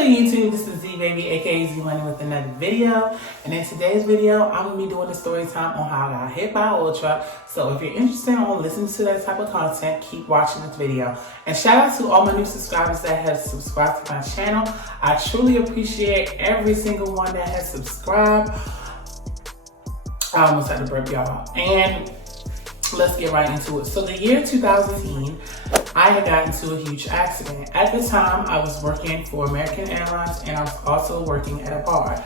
to YouTube? This is Z Baby, aka Z Money, with another video. And in today's video, I'm gonna be doing a story time on how I got hit by an oil truck. So if you're interested in listening to that type of content, keep watching this video. And shout out to all my new subscribers that have subscribed to my channel. I truly appreciate every single one that has subscribed. I almost had to burp, y'all. And let's get right into it. So the year 2010, I had gotten into a huge accident. At the time, I was working for American Airlines and I was also working at a bar.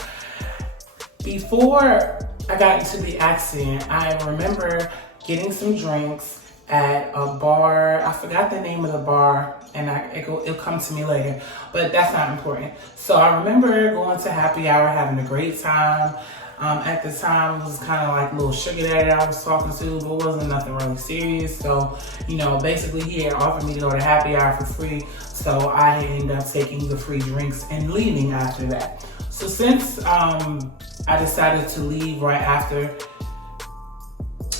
Before I got into the accident, I remember getting some drinks at a bar. I forgot the name of the bar and it'll come to me later, but that's not important. So I remember going to happy hour, having a great time. At the time, it was kind of like a little sugar daddy I was talking to, but it wasn't nothing really serious. So, you know, basically he had offered me to go to happy hour for free. So I ended up taking the free drinks and leaving after that. So since I decided to leave right after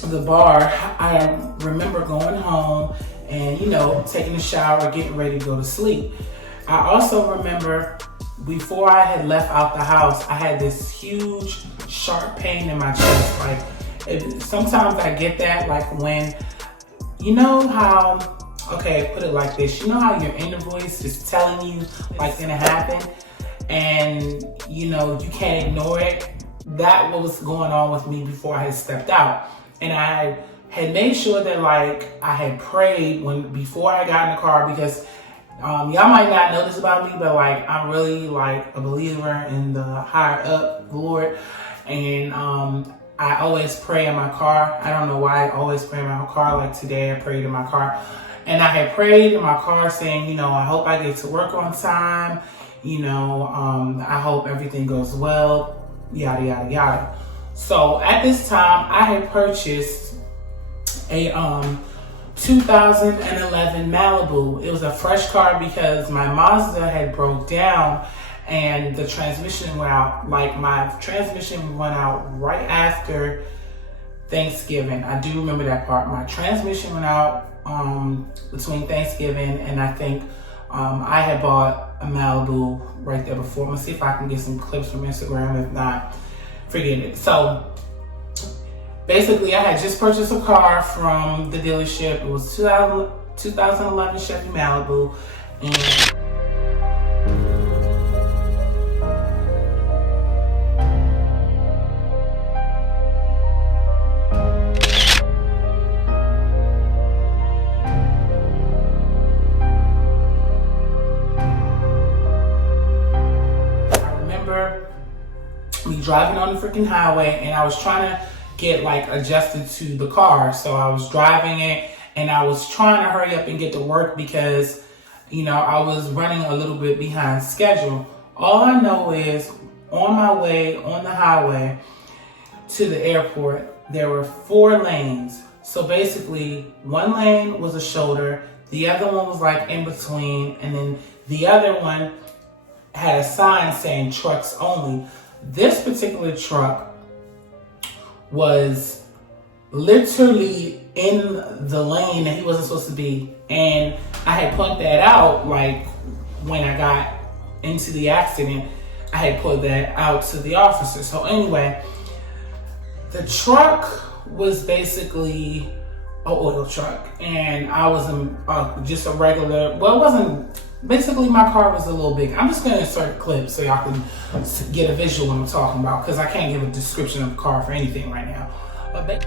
the bar, I remember going home and, you know, taking a shower, getting ready to go to sleep. I also remember before I had left out the house, I had this huge sharp pain in my chest. Like, sometimes I get that, like when, you know how, okay, put it like this, you know how your inner voice is telling you what's gonna happen and, you know, you can't ignore it? That was going on with me before I had stepped out. And I had made sure that, like, I had prayed before I got in the car, because y'all might not know this about me, but like I'm really like a believer in the higher up, the Lord, and I always pray in my car. I don't know why I always pray in my car. Like today, I prayed in my car, and I had prayed in my car saying, you know, I hope I get to work on time. You know, I hope everything goes well. Yada yada yada. So at this time, I had purchased a 2011 Malibu. It was a fresh car because my Mazda had broke down and the transmission went out. Like, my transmission went out right after Thanksgiving. I do remember that part. My transmission went out between Thanksgiving and I think I had bought a Malibu right there before. I'm gonna see if I can get some clips from Instagram. If not, forget it. So basically, I had just purchased a car from the dealership. It was 2011 Chevy Malibu. And I remember me driving on the freaking highway and I was trying to get like adjusted to the car. So I was driving it and I was trying to hurry up and get to work because, you know, I was running a little bit behind schedule. All I know is on my way on the highway to the airport, there were 4 lanes. So basically one lane was a shoulder, the other one was like in between, and then the other one had a sign saying trucks only. This particular truck was literally in the lane that he wasn't supposed to be. And I had pointed that out, like when I got into the accident, I had put that out to the officer. So anyway, the truck was basically an oil truck and I was just a regular, well, it wasn't, basically my car was a little big. I'm just gonna insert a clip so y'all can get a visual of what I'm talking about, because I can't give a description of the car for anything right now. But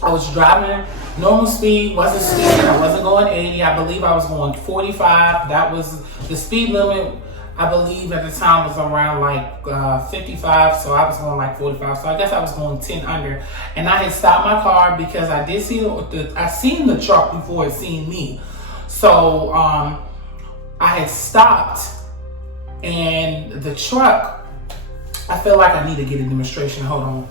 I was driving normal speed, wasn't speeding, I wasn't going 80, I believe I was going 45. That was the speed limit. I believe at the time was around like 55, so I was going like 45. So I guess I was going 10 under. And I had stopped my car because I did see I seen the truck before it seen me. So I had stopped, and the truck, I feel like I need to get a demonstration. Hold on.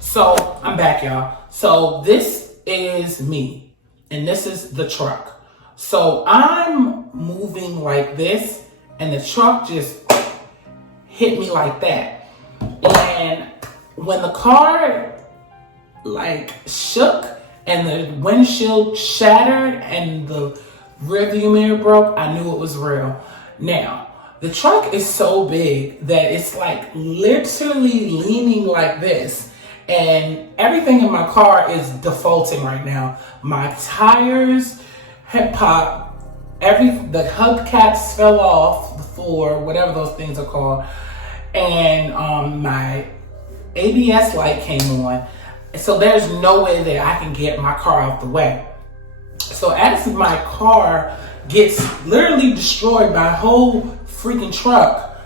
So I'm back, y'all. So this is me, and this is the truck. So I'm moving like this, and the truck just hit me like that. And when the car like shook and the windshield shattered and the rearview mirror broke, I knew it was real. Now, the truck is so big that it's like literally leaning like this, and everything in my car is defaulting right now. My tires had popped, the hubcaps fell off the floor, whatever those things are called, and my ABS light came on. So there's no way that I can get my car out the way. So as my car gets literally destroyed by a whole freaking truck,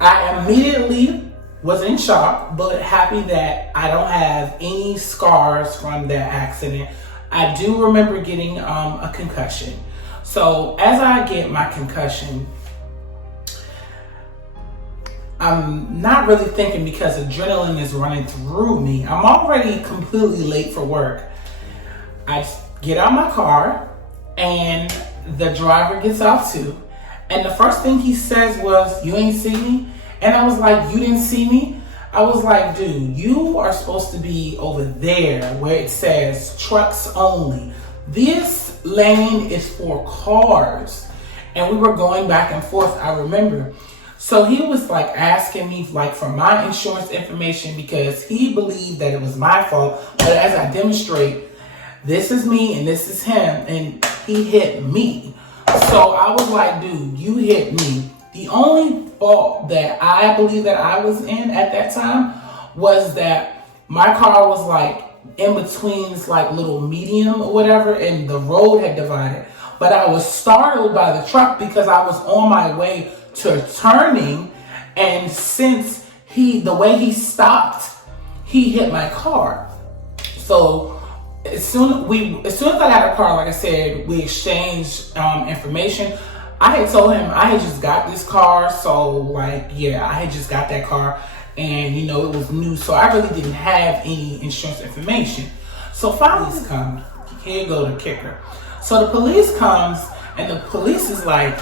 I immediately was in shock, but happy that I don't have any scars from that accident. I do remember getting a concussion. So as I get my concussion, I'm not really thinking because adrenaline is running through me. I'm already completely late for work. I get out my car and the driver gets out too. And the first thing he says was, "You ain't see me?" And I was like, "You didn't see me?" I was like, "Dude, you are supposed to be over there where it says trucks only. This lane is for cars." And we were going back and forth, I remember. So he was like asking me like for my insurance information because he believed that it was my fault. But as I demonstrate, this is me and this is him, and he hit me. So I was like, "Dude, you hit me." The only fault that I believe that I was in at that time was that my car was like in between this like little medium or whatever, and the road had divided. But I was startled by the truck because I was on my way to turning, and since the way he stopped, he hit my car. So as soon as I got a car, like I said, we exchanged information. I had told him I had just got this car, so like, yeah, I had just got that car, and you know, it was new, so I really didn't have any insurance information. So police come. Here go the kicker. So the police comes, and the police is like,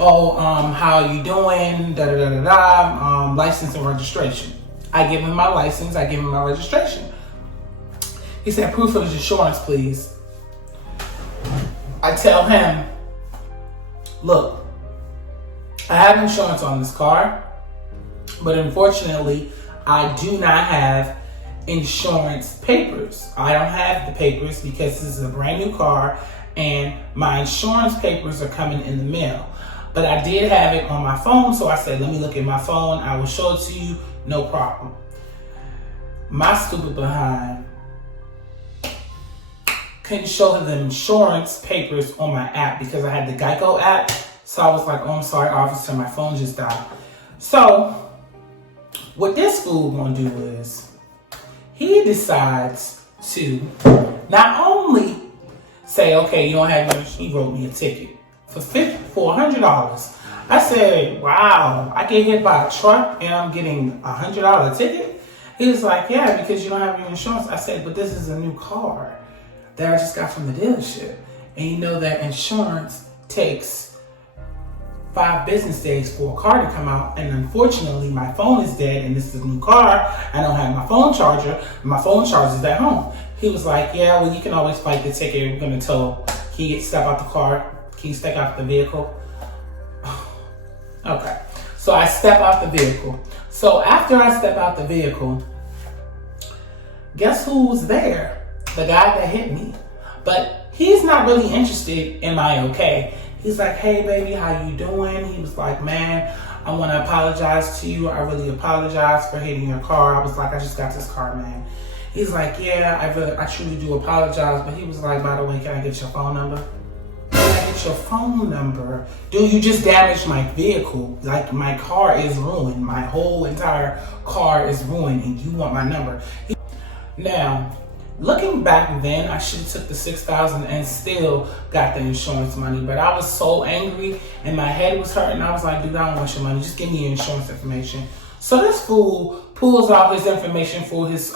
"Oh, how you doing? Da da da da da. License and registration." I give him my license. I give him my registration. He said, "Proof of insurance, please." I tell him, "Look, I have insurance on this car, but unfortunately, I do not have insurance papers. I don't have the papers because this is a brand new car and my insurance papers are coming in the mail. But I did have it on my phone, so I said, let me look at my phone. I will show it to you, no problem." My stupid behind couldn't show the insurance papers on my app because I had the Geico app. So I was like, "Oh, I'm sorry, officer, my phone just died." So what this fool gonna do is he decides to not only say, "Okay, you don't have your," he wrote me a ticket for $100. I said, "Wow, I get hit by a truck and I'm getting a $100 ticket?" He was like, "Yeah, because you don't have your insurance." I said, "But this is a new car that I just got from the dealership. And you know that insurance takes 5 business days for a car to come out. And unfortunately, my phone is dead and this is a new car. I don't have my phone charger. My phone charger is at home." He was like, "Yeah, well, you can always fight the ticket. We're going to tow. Can you step out the car? Can you step out the vehicle?" Okay. So I step out the vehicle. So after I step out the vehicle, guess who was there? The guy that hit me. But he's not really interested in my okay. He's like, "Hey baby, how you doing?" He was like, "Man, I want to apologize to you. I really apologize for hitting your car." I was like, "I just got this car, man." He's like, "Yeah, I truly do apologize." But he was like, "By the way, can I get your phone number?" "Can I get your phone number? Dude, you just damaged my vehicle. Like, my car is ruined. My whole entire car is ruined, and you want my number." Now, looking back then, I should have took the $6,000 and still got the insurance money. But I was so angry and my head was hurting. I was like, "Dude, I don't want your money. Just give me your insurance information." So this fool pulls out his information for his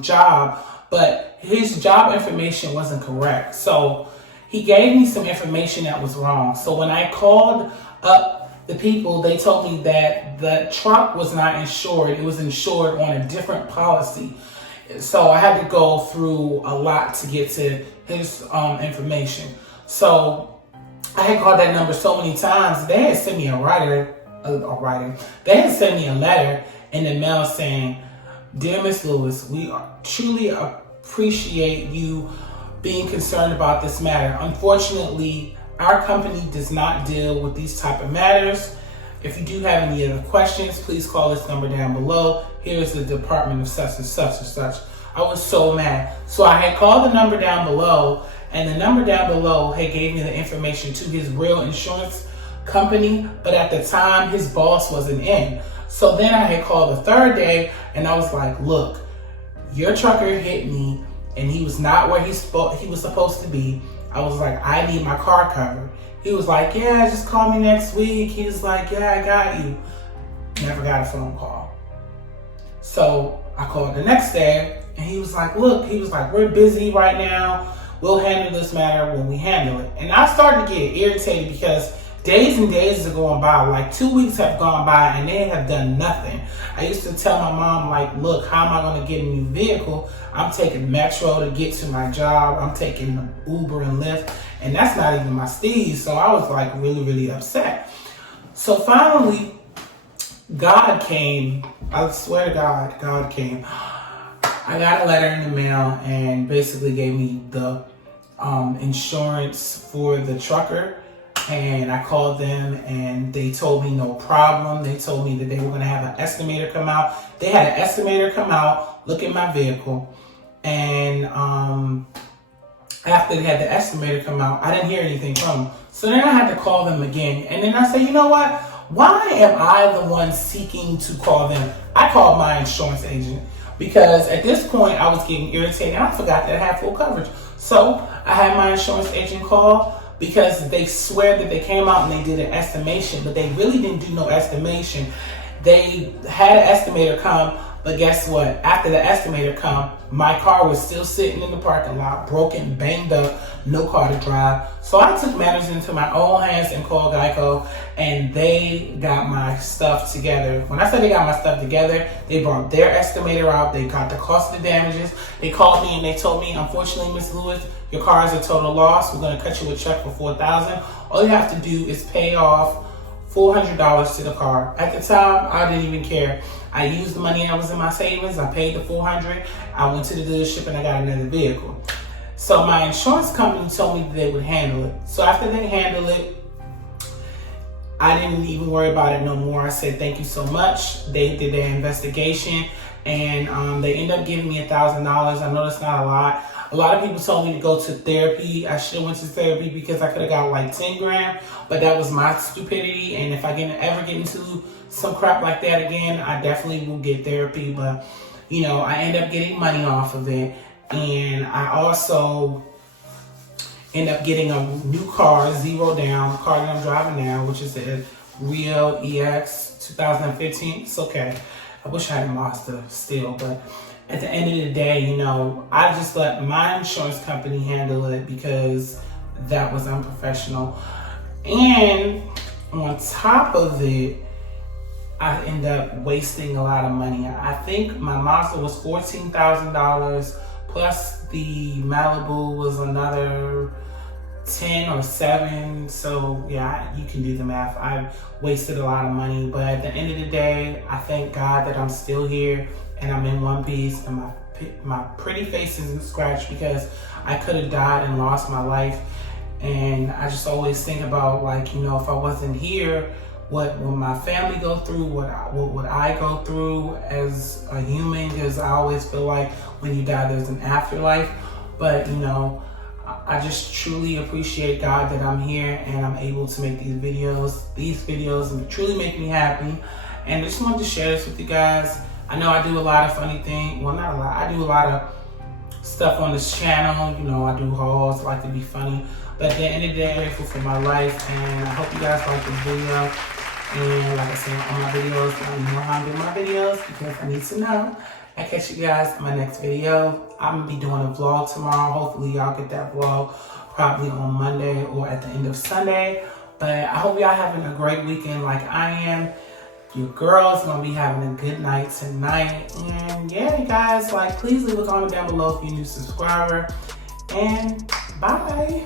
job, but his job information wasn't correct. So he gave me some information that was wrong. So when I called up the people, they told me that the truck was not insured. It was insured on a different policy. So I had to go through a lot to get to his information. So I had called that number so many times. They had sent me They had sent me a letter in the mail saying, "Dear Miss Lewis, we truly appreciate you being concerned about this matter. Unfortunately, our company does not deal with these type of matters. If you do have any other questions, please call this number down below. Here's the department of such and such and such." I was so mad. So I had called the number down below, and the number down below had gave me the information to his real insurance company, but at the time his boss wasn't in. So then I had called the third day, and I was like, "Look, your trucker hit me, and he was not where he was supposed to be. I was like, I need my car covered." He was like, "Yeah, just call me next week." He was like, "Yeah, I got you." Never got a phone call. So I called the next day, and he was like, "We're busy right now. We'll handle this matter when we handle it." And I started to get irritated because days and days are going by, like 2 weeks have gone by, and they have done nothing. I used to tell my mom, like, "Look, how am I going to get a new vehicle? I'm taking Metro to get to my job. I'm taking Uber and Lyft, and that's not even my steez." So I was like really, really upset. So finally, God came. I swear to God, God came. I got a letter in the mail and basically gave me the insurance for the trucker. And I called them and they told me no problem. They told me that they were going to have an estimator come out. They had an estimator come out, look at my vehicle. And after they had the estimator come out, I didn't hear anything from them. So then I had to call them again. And then I said, "You know what? Why am I the one seeking to call them?" I called my insurance agent because at this point I was getting irritated. I forgot that I had full coverage. So I had my insurance agent call, because they swear that they came out and they did an estimation, but they really didn't do no estimation. They had an estimator come, but guess what? After the estimator come, my car was still sitting in the parking lot, broken, banged up, no car to drive. So I took matters into my own hands and called Geico, and they got my stuff together. When I said they got my stuff together, they brought their estimator out, they got the cost of the damages. They called me and they told me, "Unfortunately, Miss Lewis, your car is a total loss. We're going to cut you a check for $4,000. All you have to do is pay off $400 to the car." At the time, I didn't even care. I used the money that was in my savings. I paid the $400. I went to the dealership and I got another vehicle. So my insurance company told me that they would handle it. So after they handled it, I didn't even worry about it no more. I said, "Thank you so much." They did their investigation, and they ended up giving me $1,000. I know that's not a lot. A lot of people told me to go to therapy. I should have went to therapy because I could have got like 10 grand, but that was my stupidity. And if I ever get into some crap like that again, I definitely will get therapy. But you know, I end up getting money off of it, and I also end up getting a new car, zero down, the car that I'm driving now, which is the Rio EX 2015. It's okay. I wish I had a Mazda still, but at the end of the day, you know, I just let my insurance company handle it because that was unprofessional. And on top of it, I end up wasting a lot of money. I think my Mazda was $14,000, plus the Malibu was another 10 or 7. So yeah, you can do the math. I wasted a lot of money, but at the end of the day, I thank God that I'm still here and I'm in one piece, and my pretty face isn't scratched, because I could have died and lost my life. And I just always think about, like, you know, if I wasn't here, what would my family go through? What would I go through as a human? Because I always feel like when you die, there's an afterlife. But you know, I just truly appreciate God that I'm here and I'm able to make these videos. These videos truly make me happy, and I just wanted to share this with you guys. I know I do a lot of funny things. Well, not a lot. I do a lot of stuff on this channel. You know, I do hauls, like to be funny. But at the end of the day, I'm grateful for my life, and I hope you guys like this video. And like I said, on my videos, I know how I'm doing my videos because I need to know. I catch you guys in my next video. I'm gonna be doing a vlog tomorrow. Hopefully y'all get that vlog probably on Monday or at the end of Sunday. But I hope y'all having a great weekend like I am. Your girl's gonna be having a good night tonight. And yeah, you guys, like, please leave a comment down below if you're a new subscriber. And bye.